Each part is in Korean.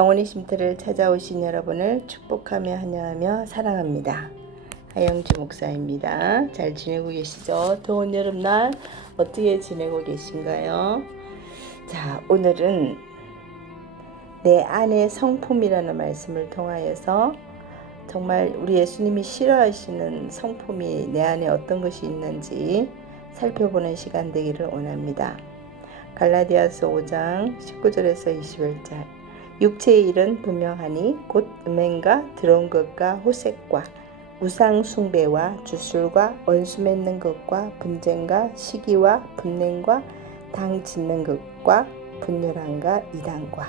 영혼의 쉼터를 찾아오신 여러분을 축복하며 환영하며 사랑합니다. 하영주 목사입니다. 잘 지내고 계시죠? 더운 여름날 어떻게 지내고 계신가요? 자, 오늘은 내 안의 성품이라는 말씀을 통하여서 정말 우리 예수님이 싫어하시는 성품이 내 안에 어떤 것이 있는지 살펴보는 시간 되기를 원합니다. 갈라디아서 5장 19절에서 21절. 육체의 일은 분명하니 곧 음행과 더러운 것과 호색과 우상 숭배와 주술과 원수 맺는 것과 분쟁과 시기와 분냉과 당 짓는 것과 분열함과 이단과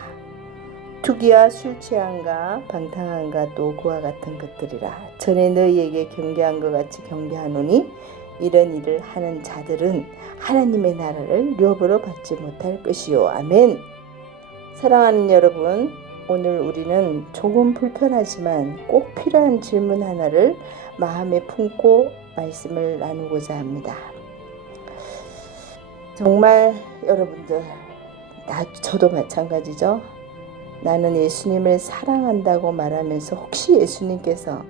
투기와 술 취함과 방탕함과 또 그와 같은 것들이라. 전에 너희에게 경계한 것 같이 경계하노니 이런 일을 하는 자들은 하나님의 나라를 료보로 받지 못할 것이요. 아멘. 사랑하는 여러분, 오늘 우리는 조금 불편하지만 꼭 필요한 질문 하나를 마음에 품고 말씀을 나누고자 합니다. 정말 여러분들, 저도 마찬가지죠. 나는 예수님을 사랑한다고 말하면서 혹시 예수님께서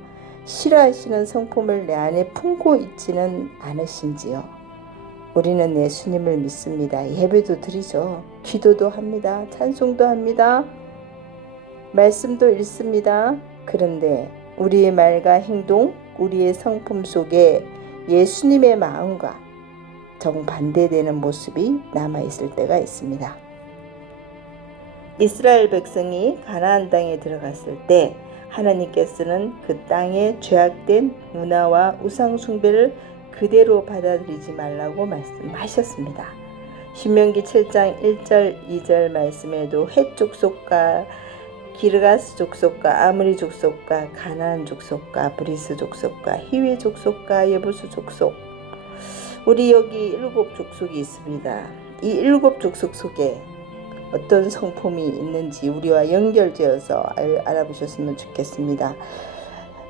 싫어하시는 성품을 내 안에 품고 있지는 않으신지요? 우리는 예수님을 믿습니다. 예배도 드리죠. 기도도 합니다. 찬송도 합니다. 말씀도 읽습니다. 그런데 우리의 말과 행동, 우리의 성품 속에 예수님의 마음과 정반대되는 모습이 남아있을 때가 있습니다. 이스라엘 백성이 가나안 땅에 들어갔을 때 하나님께서는 그 땅의 죄악된 문화와 우상 숭배를 그대로 받아들이지 말라고 말씀하셨습니다. 신명기 7장 1절 2절 말씀에도 헷 족속과 기르가스 족속과 아므리 족속과 가나안 족속과 브리스 족속과 히위 족속과 여부수 족속, 우리 여기 7 족속이 있습니다. 이 7 족속 속에 어떤 성품이 있는지 우리와 연결되어서 알아보셨으면 좋겠습니다.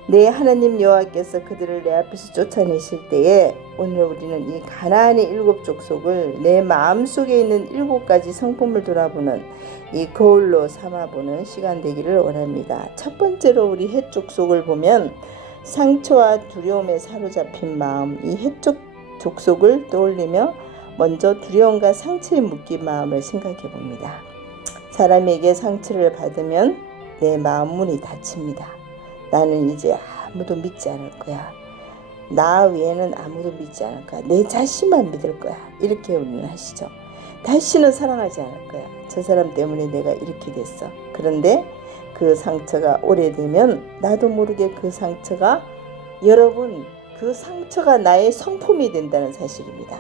내 하나님 여호와께서 그들을 내 앞에서 쫓아내실 때에 오늘 우리는 이 가나안의 7 족속을 내 마음속에 있는 7가지 성품을 돌아보는 이 거울로 삼아보는 시간 되기를 원합니다. 첫 번째로 우리 헷 족속을 보면 상처와 두려움에 사로잡힌 마음, 이 헷 족속을 떠올리며 먼저 두려움과 상처에 묶인 마음을 생각해 봅니다. 사람에게 상처를 받으면 내 마음 문이 닫힙니다. 나는 이제 아무도 믿지 않을 거야. 나 외에는 아무도 믿지 않을 거야. 내 자신만 믿을 거야. 이렇게 우리는 하시죠. 다시는 사랑하지 않을 거야. 저 사람 때문에 내가 이렇게 됐어. 그런데 그 상처가 오래되면 나도 모르게 그 상처가, 여러분, 그 상처가 나의 성품이 된다는 사실입니다.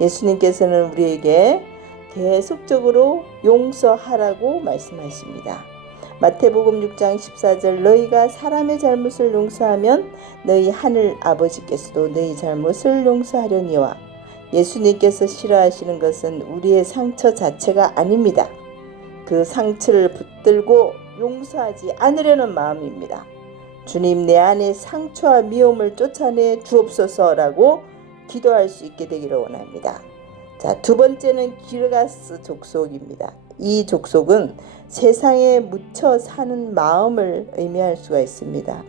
예수님께서는 우리에게 계속적으로 용서하라고 말씀하십니다. 마태복음 6장 14절, 너희가 사람의 잘못을 용서하면 너희 하늘 아버지께서도 너희 잘못을 용서하려니와. 예수님께서 싫어하시는 것은 우리의 상처 자체가 아닙니다. 그 상처를 붙들고 용서하지 않으려는 마음입니다. 주님, 내 안에 상처와 미움을 쫓아내 주옵소서라고 기도할 수 있게 되기를 원합니다. 자, 두 번째는 기르가스 족속입니다. 이 족속은 세상에 묻혀 사는 마음을 의미할 수가 있습니다.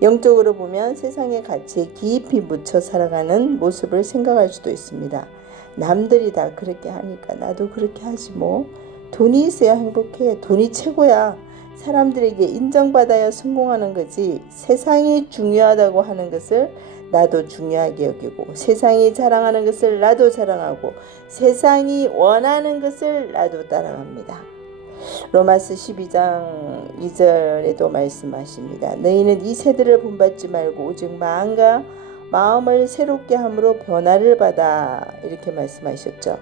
영적으로 보면 세상의 가치에 깊이 묻혀 살아가는 모습을 생각할 수도 있습니다. 남들이 다 그렇게 하니까 나도 그렇게 하지 뭐. 돈이 있어야 행복해. 돈이 최고야. 사람들에게 인정받아야 성공하는 거지. 세상이 중요하다고 하는 것을 나도 중요하게 여기고, 세상이 자랑하는 것을 나도 자랑하고, 세상이 원하는 것을 나도 따라갑니다. 로마서 12장 2절에도 말씀하십니다. 너희는 이 세대를 본받지 말고 오직 마음과 마음을 새롭게 함으로 변화를 받아. 이렇게 말씀하셨죠.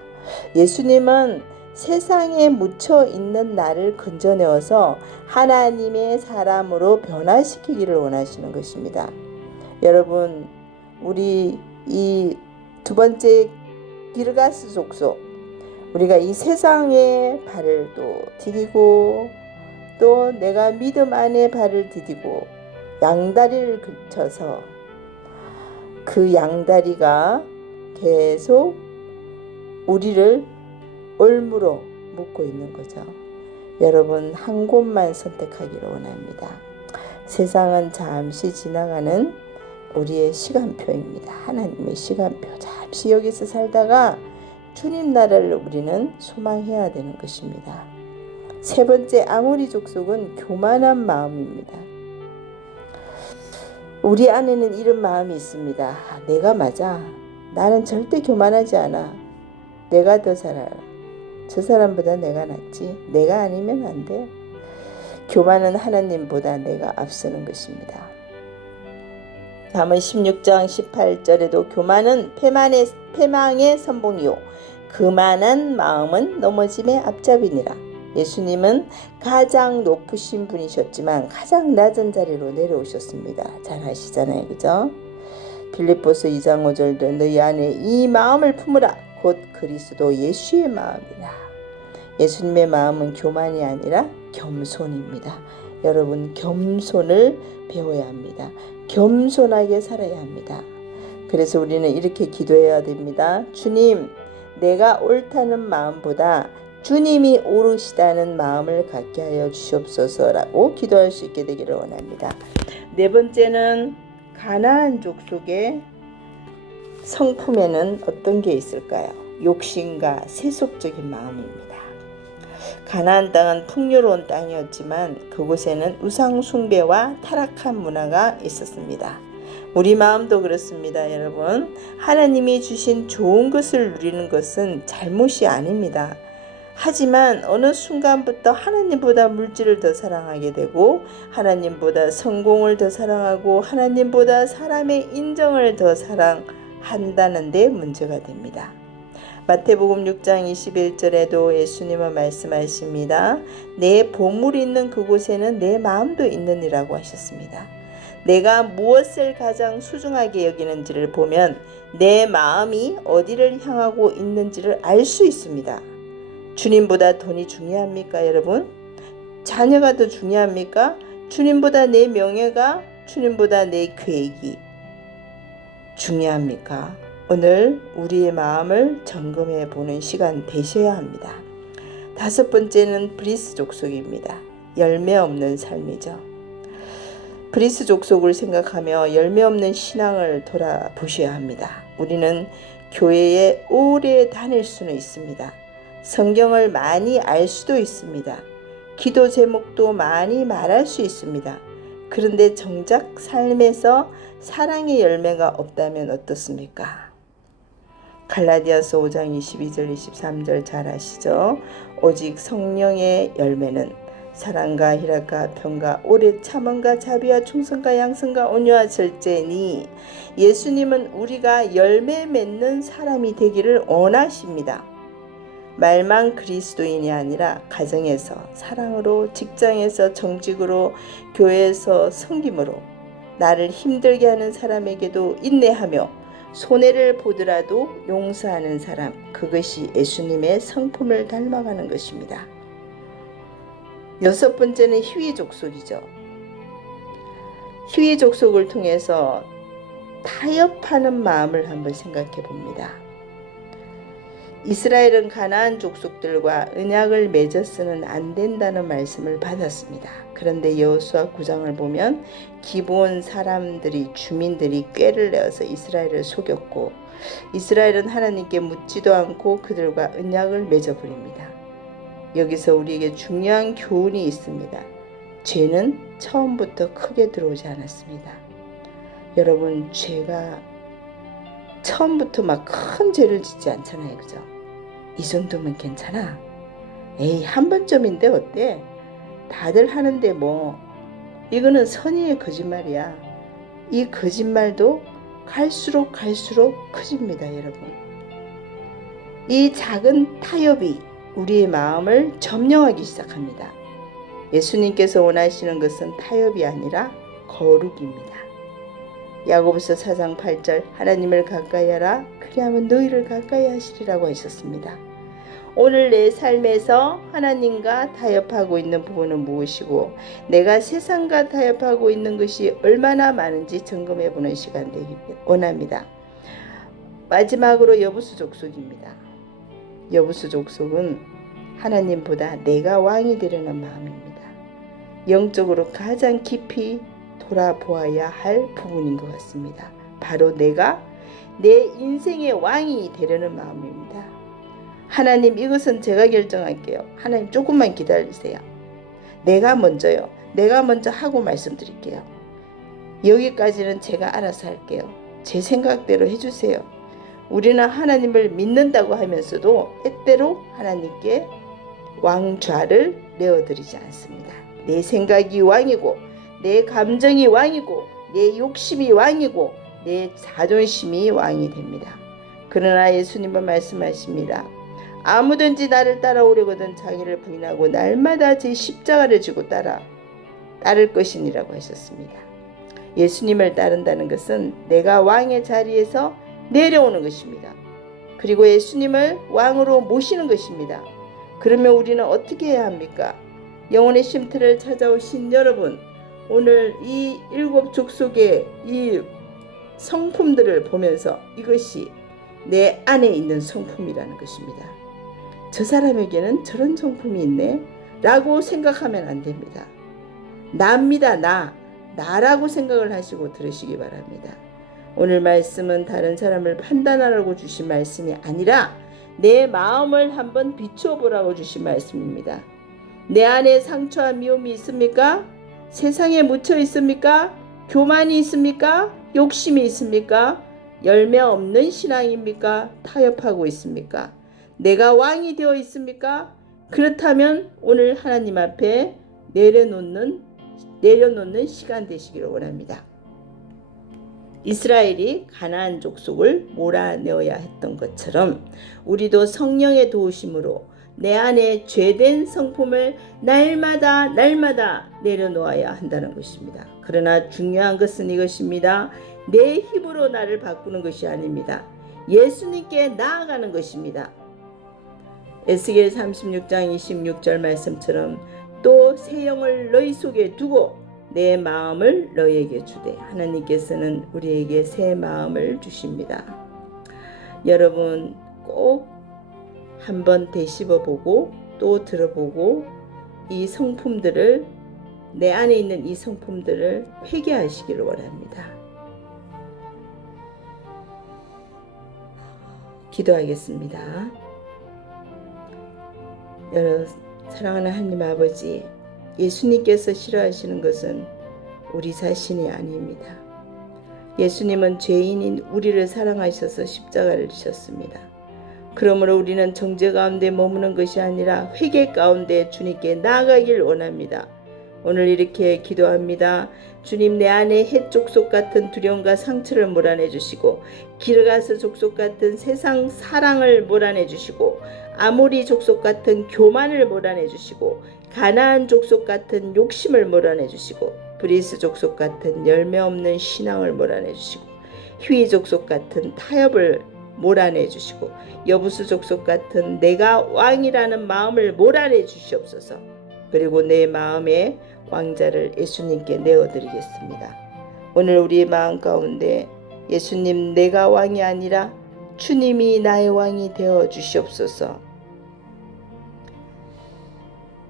예수님은 세상에 묻혀 있는 나를 건져내어서 하나님의 사람으로 변화시키기를 원하시는 것입니다. 여러분, 우리 이 두 번째 기르가스 족속, 우리가 이 세상에 발을 또 디디고 또 내가 믿음 안에 발을 디디고 양다리를 걸쳐서 그 양다리가 계속 우리를 올무로 묶고 있는 거죠. 여러분 한 곳만 선택하기를 원합니다. 세상은 잠시 지나가는 우리의 시간표입니다. 하나님의 시간표. 잠시 여기서 살다가 주님 나라를 우리는 소망해야 되는 것입니다. 세 번째, 아모리 족속은 교만한 마음입니다. 우리 안에는 이런 마음이 있습니다. 내가 맞아. 나는 절대 교만하지 않아. 내가 더 잘 알아. 저 사람보다 내가 낫지. 내가 아니면 안 돼. 교만은 하나님보다 내가 앞서는 것입니다. 다음은 16장 18절에도 교만은 패망의 선봉이요 교만한 마음은 넘어짐의 앞잡이니라. 예수님은 가장 높으신 분이셨지만 가장 낮은 자리로 내려오셨습니다. 잘 아시잖아요, 그죠? 빌립보서 2장 5절도 너희 안에 이 마음을 품으라. 곧 그리스도 예수의 마음이라. 예수님의 마음은 교만이 아니라 겸손입니다. 여러분 겸손을 배워야 합니다. 겸손하게 살아야 합니다. 그래서 우리는 이렇게 기도해야 됩니다. 주님, 내가 옳다는 마음보다 주님이 옳으시다는 마음을 갖게 하여 주시옵소서라고 기도할 수 있게 되기를 원합니다. 네 번째는 가나안 족속의 성품에는 어떤 게 있을까요? 욕심과 세속적인 마음입니다. 가나안 땅은 풍요로운 땅이었지만 그곳에는 우상 숭배와 타락한 문화가 있었습니다. 우리 마음도 그렇습니다, 여러분. 하나님이 주신 좋은 것을 누리는 것은 잘못이 아닙니다. 하지만 어느 순간부터 하나님보다 물질을 더 사랑하게 되고 하나님보다 성공을 더 사랑하고 하나님보다 사람의 인정을 더 사랑한다는 데 문제가 됩니다. 마태복음 6장 21절에도 예수님은 말씀하십니다. 내 보물이 있는 그곳에는 내 마음도 있느니라고 하셨습니다. 내가 무엇을 가장 소중하게 여기는지를 보면 내 마음이 어디를 향하고 있는지를 알 수 있습니다. 주님보다 돈이 중요합니까, 여러분? 자녀가 더 중요합니까? 주님보다 내 명예가, 주님보다 내 계획이 중요합니까? 오늘 우리의 마음을 점검해 보는 시간 되셔야 합니다. 다섯 번째는 브리스 족속입니다. 열매 없는 삶이죠. 브리스 족속을 생각하며 열매 없는 신앙을 돌아보셔야 합니다. 우리는 교회에 오래 다닐 수는 있습니다. 성경을 많이 알 수도 있습니다. 기도 제목도 많이 말할 수 있습니다. 그런데 정작 삶에서 사랑의 열매가 없다면 어떻습니까? 갈라디아서 5장 22절 23절 잘 아시죠? 오직 성령의 열매는 사랑과 희락과 평과 오래 참음과 자비와 충성과 양선과 온유와 절제니 예수님은 우리가 열매 맺는 사람이 되기를 원하십니다. 말만 그리스도인이 아니라 가정에서 사랑으로, 직장에서 정직으로, 교회에서 섬김으로 나를 힘들게 하는 사람에게도 인내하며 손해를 보더라도 용서하는 사람, 그것이 예수님의 성품을 닮아가는 것입니다. 여섯 번째는 희위 족속이죠. 희위 족속을 통해서 타협하는 마음을 한번 생각해 봅니다. 이스라엘은 가나안 족속들과 언약을 맺어서는 안 된다는 말씀을 받았습니다. 그런데 여호수아 9장을 보면 기브온 사람들이, 주민들이 꾀를 내어서 이스라엘을 속였고 이스라엘은 하나님께 묻지도 않고 그들과 언약을 맺어버립니다. 여기서 우리에게 중요한 교훈이 있습니다. 죄는 처음부터 크게 들어오지 않았습니다. 여러분, 죄가 처음부터 막 큰 죄를 짓지 않잖아요, 그죠? 이 정도면 괜찮아. 에이, 한 번쯤인데 어때? 다들 하는데 뭐. 이거는 선의의 거짓말이야. 이 거짓말도 갈수록 커집니다, 여러분. 이 작은 타협이 우리의 마음을 점령하기 시작합니다. 예수님께서 원하시는 것은 타협이 아니라 거룩입니다. 야고보서 4장 8절 하나님을 가까이 하라 그리하면 너희를 가까이 하시리라고 하셨습니다. 오늘 내 삶에서 하나님과 타협하고 있는 부분은 무엇이고 내가 세상과 타협하고 있는 것이 얼마나 많은지 점검해 보는 시간 되기 원합니다. 마지막으로 여부수 족속입니다. 여부수 족속은 하나님보다 내가 왕이 되려는 마음입니다. 영적으로 가장 깊이 돌아보아야 할 부분인 것 같습니다. 바로 내가 내 인생의 왕이 되려는 마음입니다. 하나님, 이것은 제가 결정할게요. 하나님, 조금만 기다리세요. 내가 먼저요. 내가 먼저 하고 말씀드릴게요. 여기까지는 제가 알아서 할게요. 제 생각대로 해주세요. 우리는 하나님을 믿는다고 하면서도 때때로 하나님께 왕좌를 내어드리지 않습니다. 내 생각이 왕이고, 내 감정이 왕이고, 내 욕심이 왕이고, 내 자존심이 왕이 됩니다. 그러나 예수님은 말씀하십니다. 아무든지 나를 따라오려거든 자기를 부인하고 날마다 제 십자가를 지고 따를 것이니라고 하셨습니다. 예수님을 따른다는 것은 내가 왕의 자리에서 내려오는 것입니다. 그리고 예수님을 왕으로 모시는 것입니다. 그러면 우리는 어떻게 해야 합니까? 영혼의 쉼터를 찾아오신 여러분, 오늘 이 7 족속의 이 성품들을 보면서 이것이 내 안에 있는 성품이라는 것입니다. 저 사람에게는 저런 성품이 있네 라고 생각하면 안 됩니다. 나입니다. 나라고 생각을 하시고 들으시기 바랍니다. 오늘 말씀은 다른 사람을 판단하라고 주신 말씀이 아니라 내 마음을 한번 비추어 보라고 주신 말씀입니다. 내 안에 상처와 미움이 있습니까? 세상에 묻혀 있습니까? 교만이 있습니까? 욕심이 있습니까? 열매 없는 신앙입니까? 타협하고 있습니까? 내가 왕이 되어 있습니까? 그렇다면 오늘 하나님 앞에 내려놓는 시간 되시기를 원합니다. 이스라엘이 가나안 족속을 몰아내어야 했던 것처럼 우리도 성령의 도우심으로 내 안에 죄된 성품을 날마다 내려놓아야 한다는 것입니다. 그러나 중요한 것은 이것입니다. 내 힘으로 나를 바꾸는 것이 아닙니다. 예수님께 나아가는 것입니다. 에스겔 36장 26절 말씀처럼 또 새 영을 너희 속에 두고 내 마음을 너희에게 주되, 하나님께서는 우리에게 새 마음을 주십니다. 여러분 꼭 한번 되씹어보고 또 들어보고 이 성품들을, 내 안에 있는 이 성품들을 회개하시기를 원합니다. 기도하겠습니다. 여러분, 사랑하는 하나님 아버지, 예수님께서 싫어하시는 것은 우리 자신이 아닙니다. 예수님은 죄인인 우리를 사랑하셔서 십자가를 지셨습니다. 그러므로 우리는 정죄 가운데 머무는 것이 아니라 회개 가운데 주님께 나아가길 원합니다. 오늘 이렇게 기도합니다. 주님, 내 안에 헷 족속 같은 두려움과 상처를 몰아내 주시고, 기르가스 족속 같은 세상 사랑을 몰아내 주시고, 아모리 족속 같은 교만을 몰아내 주시고, 가나안 족속 같은 욕심을 몰아내 주시고, 브리스 족속 같은 열매 없는 신앙을 몰아내 주시고, 휘 족속 같은 타협을 몰아내 주시고, 여부수 족속 같은 내가 왕이라는 마음을 몰아내 주시옵소서. 그리고 내 마음의 왕자를 예수님께 내어드리겠습니다. 오늘 우리의 마음 가운데 예수님, 내가 왕이 아니라 주님이 나의 왕이 되어 주시옵소서.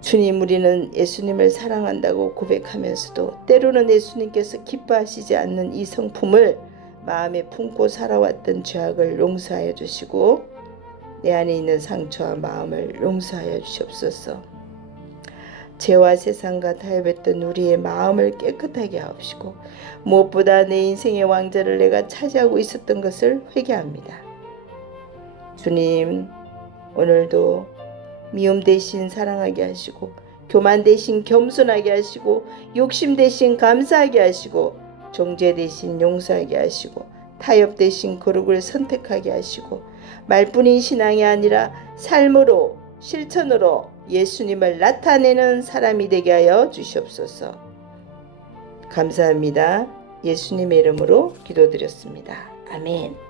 주님, 우리는 예수님을 사랑한다고 고백하면서도 때로는 예수님께서 기뻐하시지 않는 이 성품을 마음에 품고 살아왔던 죄악을 용서하여 주시고, 내 안에 있는 상처와 마음을 용서하여 주시옵소서. 죄와 세상과 타협했던 우리의 마음을 깨끗하게 하옵시고, 무엇보다 내 인생의 왕자를 내가 차지하고 있었던 것을 회개합니다. 주님, 오늘도 미움 대신 사랑하게 하시고, 교만 대신 겸손하게 하시고, 욕심 대신 감사하게 하시고, 정죄 대신 용서하게 하시고, 타협 대신 거룩을 선택하게 하시고, 말뿐인 신앙이 아니라 삶으로, 실천으로 예수님을 나타내는 사람이 되게 하여 주시옵소서. 감사합니다. 예수님의 이름으로 기도드렸습니다. 아멘.